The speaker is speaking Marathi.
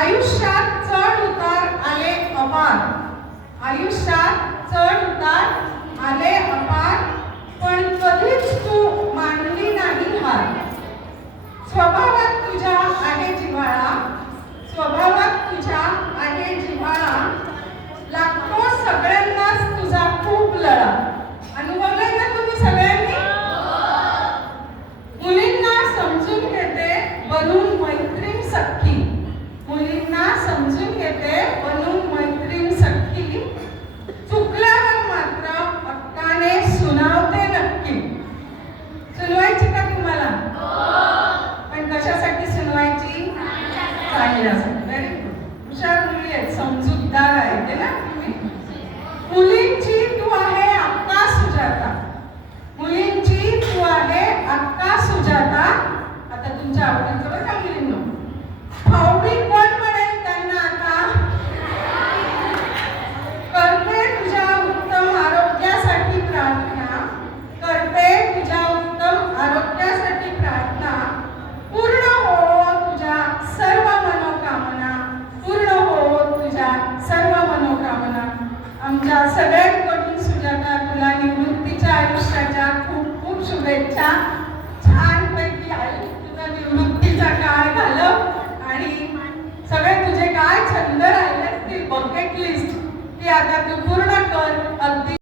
आयुष्यात चढ उतार आले अपार, आयुष्यात चढ उतार आले अपार, पण कधीच तू मानली नाही हार. स्वभावात तुझ्या आहे जिव्हाळा, स्वभावात तुझ्या आहे जिव्हाळा, लागतो सगळ्यांनाच तुझा खूप लळा. अनुभवलंय ना तुम्ही सगळ्यांनी? मुलींना समजून घेते बनून मैत्रीण सख्खी, मुलींना समजून घेते बनून मैत्रीण सख्खी, चुकल्यावर मात्र हक्काने सुनावते नक्की. सुनवायची का तुम्हाला? पण कशासाठी सुनवायची? चांगल्यासाठी. Very good. हुशार मुली आहेत, समजूतदार आहेत ना तुम्ही. मुलींची तू आहे अक्का सुजाता, मुलींची तू आहे अक्का सुजाता. आता तुमच्या आवडीचं बरं का मुलींनो. फावडी कोण म्हणेल त्यांना आता? करते तुझ्या उत्तम आरोग्यासाठी प्रार्थना, करते तुझ्या उत्तम आरोग्यासाठी प्रार्थना, पूर्ण हो तुझ्या सर्व मनोकामना, पूर्ण हो तुझ्या सर्व मनोकामना. आमच्या सगळ्यांकडून सुजाता तुला निवृत्तीच्या आयुष्याच्या खूप खूप शुभेच्छा. छानपैकी तुझा निवृत्तीचा काळ घालव आणि सगळे तुझे काय छंद राहिले असतील बकेट लिस्ट ती आता तू पूर्ण कर. अगदी